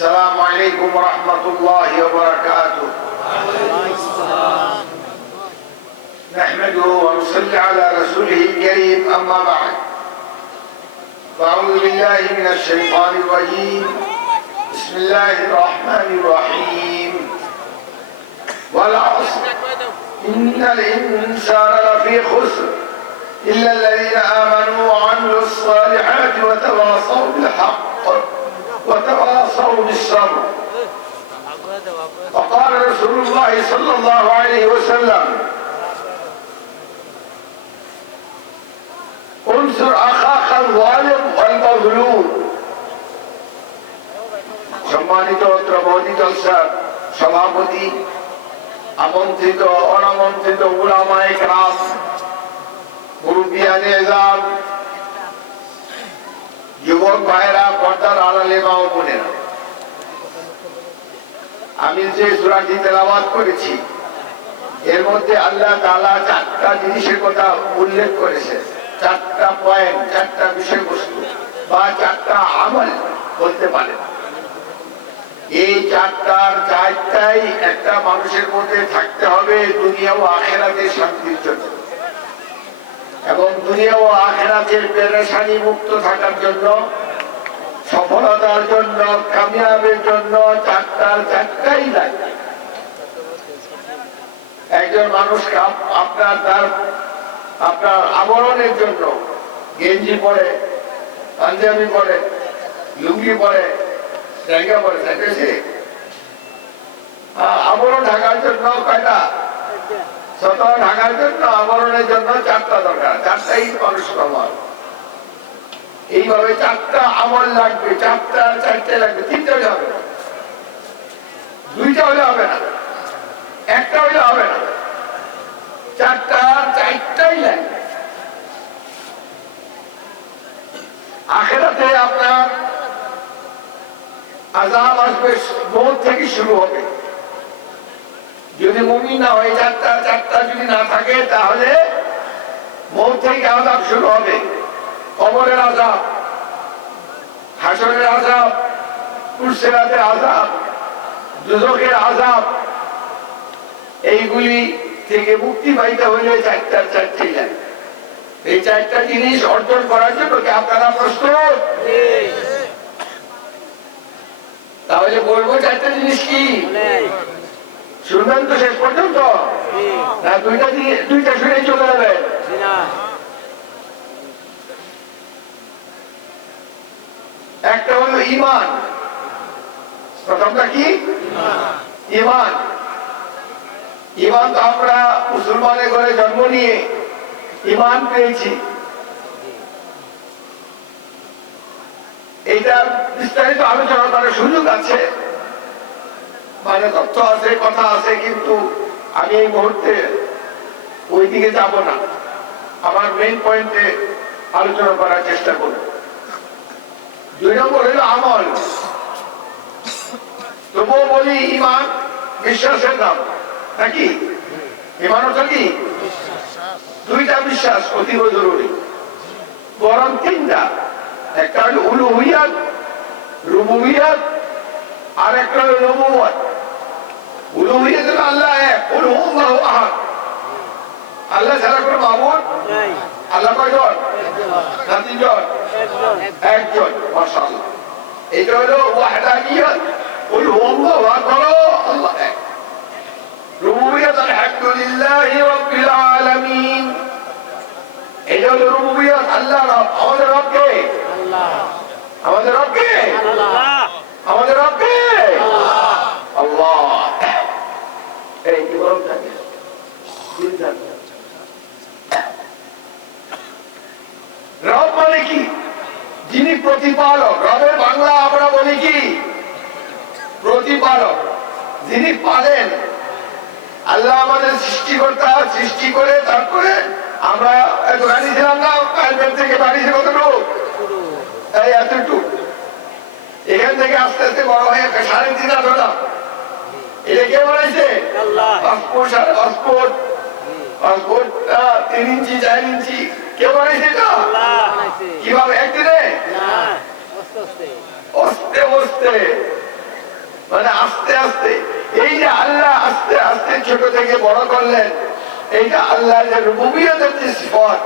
السلام عليكم ورحمة الله وبركاته. نحمده ونصلي على رسوله الكريم، أما بعد، فأعوذ بالله من الشيطان الرجيم. بسم الله الرحمن الرحيم. والعصر إن الإنسان لفي خسر إلا الذين آمنوا وعملوا الصالحات وتواصوا بالحق وتواصوا بالصبر. وقال رسول الله صلى الله عليه وسلم: انصر أخاك الظالم والمظلوم. সম্মানিত প্রবোধি জলসার সভাপতি, আমন্ত্রিত অনামন্ত্রিত উলামায়ে কেরাম, মুরব্বিয়ানে এজাম, যুবক ভাইরা, পর্দার আড়ালে মা ও বোনেরা, আমি যে সূরাটি তেলাওয়াত করেছি এর মধ্যে আল্লাহ তাআলা চারটা জিনিসের কথা উল্লেখ করেছে। চারটা পয়েন্ট, চারটা বিষয়বস্তু বা চারটা আমল বলতে পারে। এই চারটাই একটা মানুষের মধ্যে থাকতে হবে দুনিয়া ও আখিরাতের শান্তির জন্য, এবং দুনিয়া ও আখিরাতের পেরেশানি মুক্ত থাকার জন্য, সফলতার জন্য, কামিয়াবের জন্য চারটাই লাগে। একজন মানুষ আপনার আবরণের জন্য গেঞ্জি পরে, পাঞ্জাবি পরে, লুঙ্গি পরে, জায়গা পরে থাকতেছে। আবরণ ঢাকার জন্য কয়টা? শত ঢাকার জন্য, আবরণের জন্য চারটা দরকার। চারটাই মানুষ প্রমাণ। এইভাবে চারটা আমল লাগবে, চারটে লাগবে। তিনটা হলে হবে না, দুইটা হলে হবে না, একটা হলে হবে না, চারটাই লাগবে। আখিরাতে আপনার আযাব আসবে, মওত থেকে শুরু হবে। যদি মুমিন না হয়, চারটা যদি না থাকে, তাহলে মওত থেকে আযাব শুরু হবে। কবরের আযাব, হাশরের আযাব, পুরসিরাতের আযাব, দুজখের আযাব, এইগুলি থেকে মুক্তি পাইতে হলে চারটাই লাগে। এই চারটা জিনিস অর্জন করার জন্য কি আপনারা প্রস্তুত? তাহলে বলবো চারটা জিনিস কি? শুনবেন তো শেষ পর্যন্ত, না দুইটা শুনে চলে যাবেন? একটা হলো ঈমান। প্রথমটা কি? ঈমান। ঈমান তো আমরা মুসলমানের ঘরে জন্ম নিয়ে ঈমান পেয়েছি। এইটা বিস্তারিত আলোচনা করার সুযোগ আছে, মানে তথ্য আছে, কথা আছে, কিন্তু আমি এই মুহূর্তে ওই দিকে যাব না। আমার মেইন পয়েন্টে আলোচনা করার চেষ্টা করব। 2 নম্বর হলো আমল। তবুও বলি ঈমান বিশ্বাসের নাম, নাকি? ঈমান অর্থ কি? দুইটা বিশ্বাস অতীব জরুরি, বরং তিনটা। একটা হলো উলুহিয়াত, রুবুবিয়াত, আর একটা হলো নবুওয়াত। উলুহিয়াত হলো আল্লাহ এক, কুল হুয়াল্লাহু আহাদ। আল্লাহ ছাড়া কোনো মাবুদ নাই। আল্লাহ কয়জন? না তিনজন? একজন। মাশাআল্লাহ। এটা হলো ওয়াহদানিয়াত, কুল হুয়াল্লাহু আহাদ, আল্লাহ এক। রুবুবিয়াত, আলহামদুলিল্লাহি রাব্বিল আলামিন। এটা হলো রুবুবিয়াত, আল্লাহ রব। আমাদের রব কে? আল্লাহ। আমাদের রব কে? আল্লাহ। আমাদের রব কে? আল্লাহ। এই কি বলতে থাকে? রব মানে কি? যিনি প্রতিপালক। রবের বাংলা আমরা বলি কি? প্রতিপালক। যিনি পালেন। আল্লাহ আমাদের সৃষ্টিকর্তা, সৃষ্টি করে তারপরে আমরা এত বানিয়েছিলাম না, কালবের থেকে বানিয়েছে কতটুকু? এই এতটুকু। এখান থেকে আস্তে আস্তে বড় হয়ে 3.5 হাত হলাম। এটা কে বানাইছে? পাসপোর্ট 3 ইঞ্চি 4 ইঞ্চি কে বানাইছে? কিভাবে? একদিনে? আস্তে আস্তে। মানে আস্তে আস্তে এই যে আল্লাহ আস্তে আস্তে ছোট থেকে বড় করলেন, এইটা আল্লাহ যে রুবুবিয়তের যে সিফাত,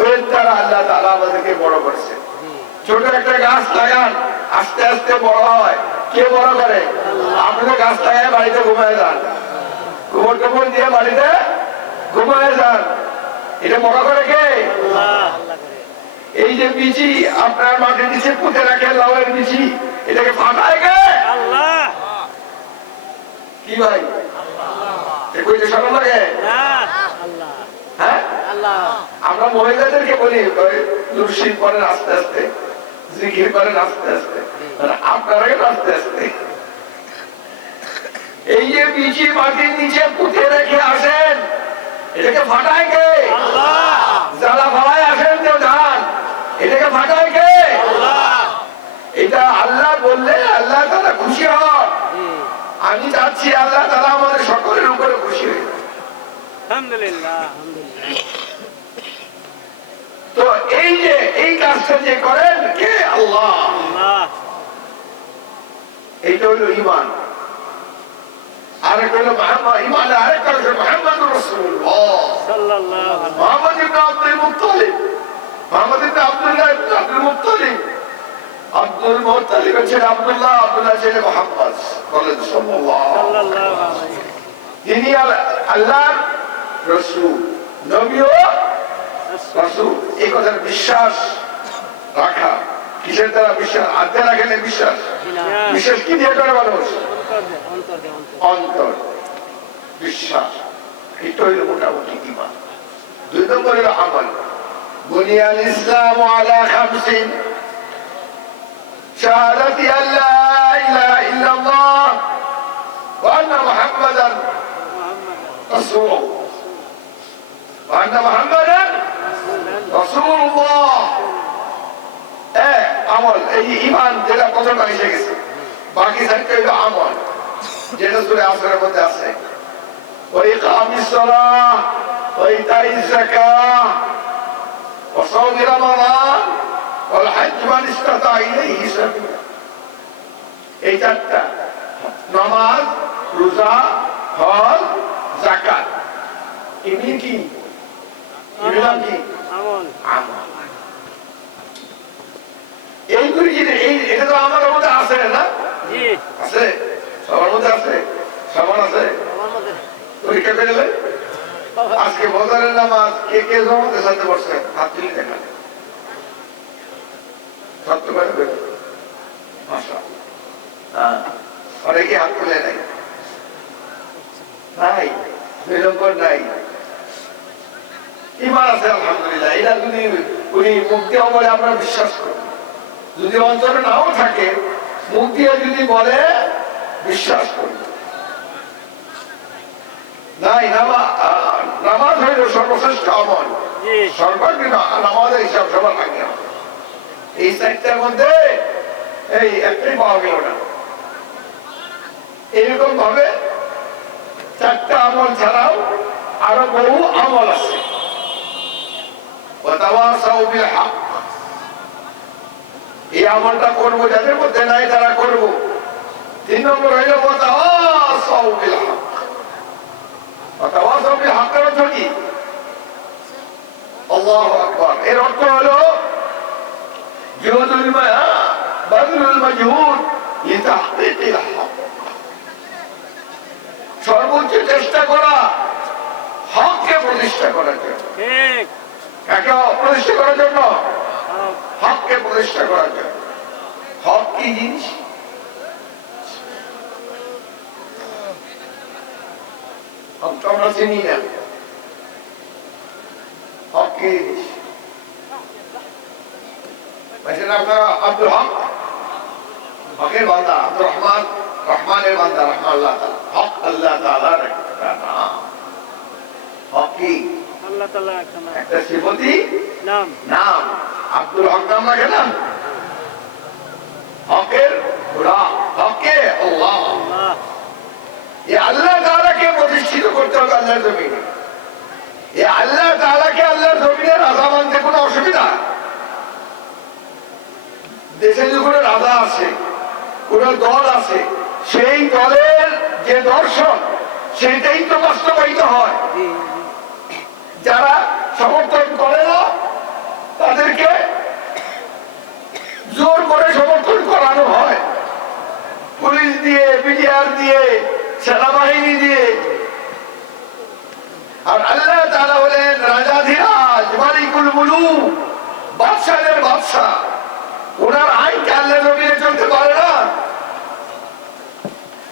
ওর দ্বারা আল্লাহ তাআলা আমাদেরকে বড় করছে। ছোট একটা গাছ লাগান, আস্তে আস্তে বড় হয়। কে বড় করে? আপনি তো গাছ লাগায় বাড়িতে ঘুমায় যান, গোবর টোবর দিয়ে বাড়িতে ঘুমায় যান, এটা বড় করে কে? এই যে বিচি আপনার মাটির নিচে পুঁতে রাখেন, লাউয়ের বিচি, এটাকে ফাটায় কে? কি ভাই কইতে শরম লাগে? হ্যাঁ, আমরা মহিলাদেরকে বলি দুরশিদ করেন আস্তে আস্তে, জিকির করেন আস্তে আস্তে, আপনারা আস্তে আস্তে। এই যে বিচি মাটির নিচে পুঁতে রেখে আসেন, এটাকে ফাটায় কে? জ্বালা ফালায় আসেন কেউ ধান, এটাকে ফাটায় কে? এটা আল্লাহ বললে আল্লাহ তাআলা খুশি হন। আমি চাচ্ছি আল্লাহ তাআলা আমাদের সকলের উপরে খুশি হয়ে যান। আলহামদুলিল্লাহ। তো এই যে এই কাজটা যে করেন কে? আল্লাহ। এইটা হলো ঈমান। আরেকটা হলো ঈমান, আরেকটা হলো মুহাম্মদুর রাসূলুল্লাহ সাল্লাল্লাহু আলাইহি ওয়াসাল্লাম। মুহাম্মদ ইবনে আব্দুল মুত্তালিব, মুহাম্মদ ইবনে আব্দুল্লাহ ইবনে আব্দুল মুত্তালিব, আব্দুল মুত্তালিবের ছেলে আব্দুল্লাহ, আব্দুল্লাহ ছেলে মুহাম্মদ সাল্লাল্লাহু আলাইহি ওয়াসাল্লাম। তিনি আল্লাহর রাসূল, নবীও রাসূল। এই কথার বিশ্বাস রাখা, কিসের দ্বারা বিশ্বাস? আত্মা রাখেন বিশ্বাস। বিশ্বাস কি দিয়ে করে মানুষ? অন্তর বিশ্বাস। এটা হইল মোটামুটি ঈমান। দুই নম্বর হলো আমল। বুনিয়াল ইসলাম আলা খামসিন, শাহাদাতি আল্লা ইলাহা ইল্লাল্লাহ ওয়া আন্না মুহাম্মাদান রাসূলুল্লাহ, ওয়া আন্না মুহাম্মাদান রাসূলুল্লাহ। আমল, এই ঈমান যেটা প্রথমে এসে গেছে, বাকি থাকতে হইল আমল, যেটা সূরা আসরের মধ্যে আছে। ওয়া ইকামিস সালাহ ওয়া ইতাইজ যাকাহ ওয়া সাওম রমাদান ওয়াল হজ্জ মান ইসতাতা ইলাইহি সাবিলা। এই চারটা, নামাজ, রোজা, হজ, যাকাত, এগুলি কি? এগুলো কি? আমল। আমল। এইগুলি এটা তো আমাদের মধ্যে আছে না? আছে, সবার মধ্যে আছে, সবার আছে। পরীক্ষা করলে আজকে বদরের নামাজ কে কে জমাতে সাথে বসছে? হাত তুলে দেখালে সত্য করে দেবে। অনেকে হাত তুলে নাই, নাই, 2 নম্বর নাই। ঈমান আছে আলহামদুলিল্লাহ। এটা যদি উনি মুক্তি বলে আমরা বিশ্বাস করি, যদি অন্তরে নাও থাকে, মুখ দিয়ে যদি বলে বিশ্বাস করি। নাই, নামাজ হইল সর্বশ্রেষ্ঠ আমল, সর্বাগ্রে নামাজের হিসাব সবার আগে। এই 4টার মধ্যে এই একটাই পাওয়া গেল না। এরকম ভাবে 4টা আমল ছাড়াও আরো বহু আমল আছে। এই আমলটা করবো, যাদের মধ্যে নাই তারা করবো। 3 নম্বর হইল আল্লাহু আকবার। এর অর্থ হলো সর্বোচ্চ চেষ্টা করা হককে প্রতিষ্ঠা করার জন্য। কাকে প্রতিষ্ঠা করার জন্য? হককে প্রতিষ্ঠা করার জন্য। হক কি জিনিস? হক তো আমরা চিনি না। হক কি জিনিস? আপনারা আব্দুল হক, হকের বান্দা, আব্দুর রহমান, রহমানের বান্দা, রহমান আল্লাহ তাআলা। হক আল্লাহ তাআলার একটা নাম। হক কি? আল্লাহ তাআলার একটা সিফাতি নাম। নাম আব্দুল হক নাম না কেন? হকের খোদা, হকে আল্লাহ। এই আল্লাহ তাআলাকে প্রতিষ্ঠিত করতে হবে আল্লাহর জমিনে। এই আল্লাহ তাআলাকে আল্লাহর জমিনে রাজা মানতে কোনো অসুবিধা? দেশে যে কোনো রাজা আছে, কোন দল আছে, সেই দলের যে দর্শন সেটাই তো বাস্তবায়িত হয়। যারা সমর্থন করে না তাদেরকে জোর করে সমর্থন করানো হয়, পুলিশ দিয়ে, বিডিআর দিয়ে, সেনাবাহিনী দিয়ে। আর আল্লাহ তাআলা বলেন রাজাধিরাজ মালিকুল মুলুক, বাদশাহের বাদশাহ, ওনার আইনকে আল্লাহ জমিনে চলতে পারে না।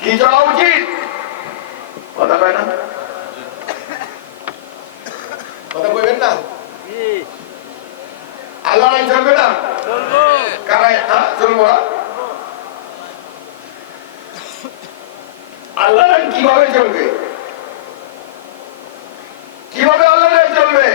কি চলা উচিত? কথা কয় না, কথা কইবেন না। আল্লাহ আইন চলবে না, কারা চলবো না? আল্লাহ আইন কিভাবে চলবে? কিভাবে আল্লাহ আইন চলবে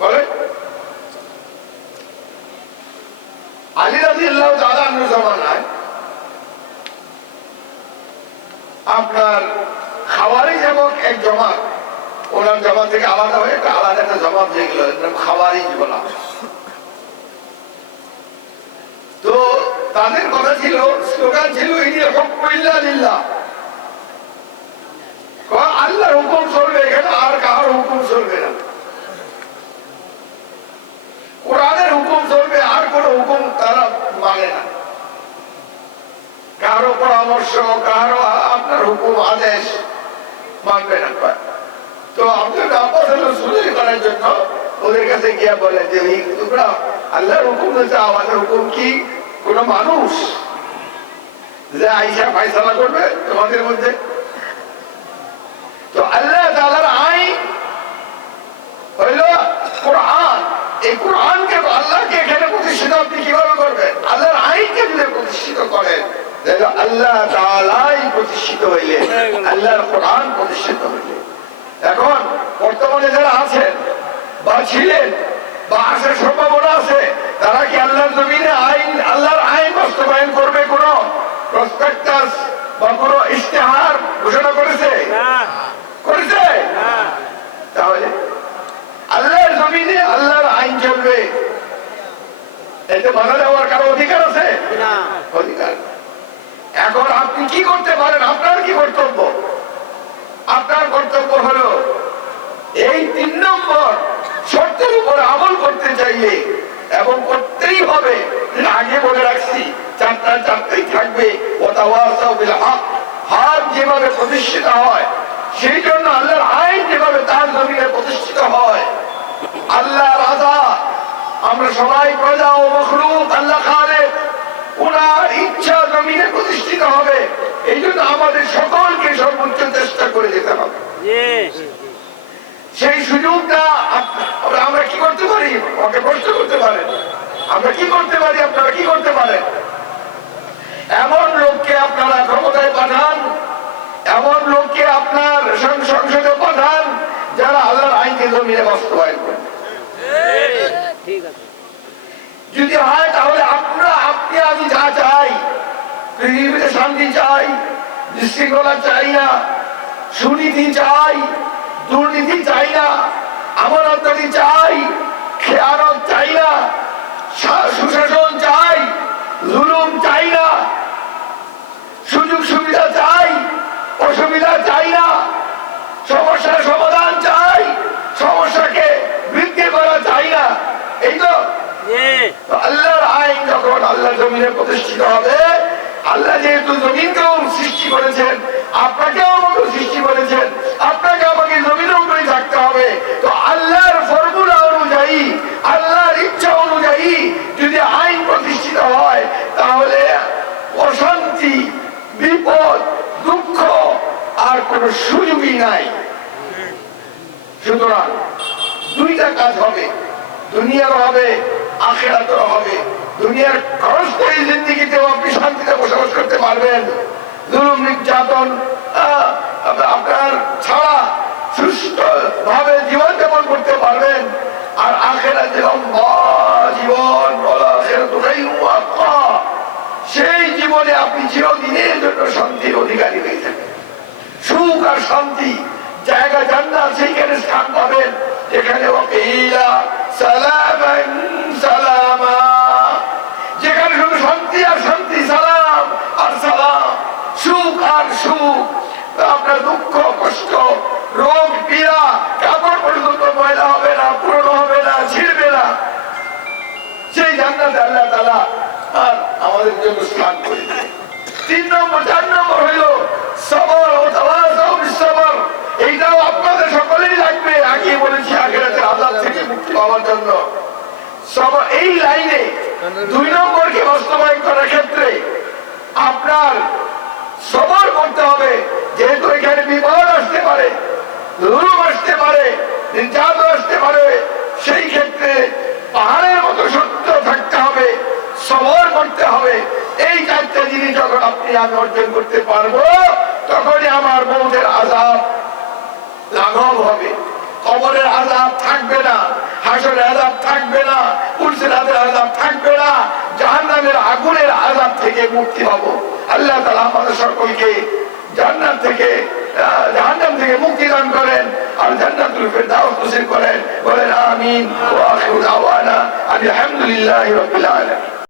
বলে? আলী রাদিয়াল্লাহু তাআলা আনহু জামানায় আপনার খাওয়ারিজ এবং এক জমাত, ওনার জমাত থেকে আলাদা হয়ে একটা আলাদা একটা জমাত হয়ে গেল, খাওয়ারিজ বলা। তো তাদের কথা ছিল, স্লোগান ছিল আল্লাহর হুকুম চলবে এখানে, আর কারোর হুকুম চলবে না। কোরআনের হুকুম চলবে, আর কোন হুকুম তারা মানে না। কারো পরামর্শ, কারো আপনার হুকুম আদেশ মানবে না। তো আব্দুল আব্বাস সুযোগ করার জন্য ওদের কাছে গিয়া বলে যে তোমরা আল্লাহর হুকুম চাও, আমাদের হুকুম কি কোন মানুষ যে আইসা ফায়সালা করবে তোমাদের মধ্যে? তো আল্লাহ তাআলার আইন হইল কোরআন। এই কোরআনকে, আল্লাহকে এখানে প্রতিষ্ঠিত আপনি কিভাবে করবেন? আল্লাহর আইনকে যদি প্রতিষ্ঠিত করেন আল্লাহ তাআলাই প্রতিষ্ঠিত হইলে, আল্লাহর কোরআন প্রতিষ্ঠিত হইলে। এখন বর্তমানে যারা আছেন বা ছিলেন বা আসার সম্ভাবনা আছে, তারা কি আল্লাহর জমিনে আইন, আল্লাহর আইন বাস্তবায়ন করবে? কোন প্রসপেক্টাস বা কোন ইশতেহার ঘোষণা করেছে? করেছে? তাহলে আল্লাহর জমিনে আল্লাহর আইন চলবে, এতে বাধা দেওয়ার কারো অধিকার আছে? অধিকার। এখন আপনি কি করতে পারেন? আপনার কি কর্তব্য? আপনার কর্তব্য হলো এই 3 নম্বর শর্তের উপর আমল করতে চাইলে, এবং করতেই হবে, আগে বলে রাখছি, চারটাই থাকবে। হক যেভাবে প্রতিষ্ঠিত হয়, সেই জন্য আল্লাহর আইন যেভাবে তার জমিনে প্রতিষ্ঠিত হয়, আল্লাহ রাজা, আমরা সবাই প্রজা ও মখলুক, আল্লাহ খালেক, ওনার ইচ্ছা জমিনে প্রতিষ্ঠিত হবে। এই জন্য আমাদের সকলকে সর্বোচ্চ চেষ্টা করে যেতে হবে। সেই সুযোগটা আমরা কি করতে পারি? আমাকে প্রশ্ন করতে পারেন, আমরা কি করতে পারি, আপনারা কি করতে পারেন? এমন লোককে আপনারা ক্ষমতায় পাঠান, এমন লোককে আপনার সংসদে পাঠান যারা আল্লাহর আইনকে জমিনে বাস্তবায়ন করেন। যদি হয় তাহলে আপনি আমি যা চাই, পৃথিবীতে শান্তি চাই, বিশৃঙ্খলা চাই না, সুনীতি চাই, দুর্নীতি চাই না, আমানতদারি চাই, খেয়ানত চাই না, সুশাসন চাই, জুলুম চাই না, সুযোগ সুবিধা চাই, অসুবিধা চাই না, সমস্যার সমাধান চাই, সমস্যাকে বৃদ্ধি করা চাই না। এই তো আল্লাহর আইন যখন আল্লাহ জমিনে প্রতিষ্ঠিত হবে, আল্লাহ যেহেতু জমিনকেও সৃষ্টি করেছেন, আপনাকেও আমাকে সৃষ্টি করেছেন, আপনাকে আমাকে জমিনের উপরে থাকতে হবে। তো আল্লাহর ফর্মুলা অনুযায়ী, আল্লাহর ইচ্ছা অনুযায়ী যদি আইন প্রতিষ্ঠিত হয়, তাহলে অশান্তি, বিপদ, দুঃখ আর কোন সুযোগই নাই। সুতরাং 2টা কাজ হবে, দুনিয়ার হবে, আখিরাতের হবে। দুনিয়ার ক্ষণস্থায়ী জিন্দেগিতেও আপনি শান্তিতে বসবাস করতে পারবেন, জুলুম নির্যাতন আপনার ছাড়া সুস্থ ভাবে জীবন যাপন করতে পারবেন। আর আখিরাতে লম্বা জীবন, সেই জীবনে আপনি চিরদিনের জন্য শান্তির অধিকারী হয়ে থাকেন। সুখ আর শান্তি জায়গা জান্নাত, সেইখানে স্থান পাবেন যেখানে যেখানে শুধু শান্তি আর শান্তি, সালাম আর সালাম। আপনার সুখ, আপনার দুঃখ কষ্ট, রোগ পীড়া, কাপড় পর্যন্ত ময়লা হবে না, পুরনো হবে না, ছিঁড়বে না। সেই জান্নাতে আল্লাহ তাআলা আর আমাদের জন্য স্থান করে দেয়। 4 নম্বর হইল সবর ও তাওয়াজু বিসবর। এইটাও আপনাদের সকলেই লাগবে। আগে বলেছি আখিরাতের আযাব থেকে মুক্তি পাওয়ার জন্য সবর। এই লাইনে 2 নম্বরকে বাস্তবায়ন করার ক্ষেত্রে আপনার সবর করতে হবে। যেহেতু এখানে বিপদ আসতে পারে, জুলুম আসতে পারে, নির্যাতন আসতে পারে, সেই ক্ষেত্রে পাহাড়ের মতো সত্য থাকতে হবে, সবর করতে হবে। এই 4টে জিনিস যখন আপনি আমি অর্জন করতে পারবো, তখনই আমার মৌতের আযাব লাঘব হবে। কবরের আযাব থাকবে না, হাসরের আযাব থাকবে না, পুলসিরাতের আযাব থাকবে না, জাহান্নামের আগুনের আযাব থেকে মুক্তি পাবো। আল্লাহ তাআলা আমাদের সকলকে জান্নাত থেকে জাহান্নাম থেকে মুক্তি দান করেন আর জান্নাতুল ফিরদাউস নসিব করেন। বলেন আমিন। ওয়া আখিরু দাওয়ানা আলহামদুলিল্লাহি রাব্বিল আলামিন।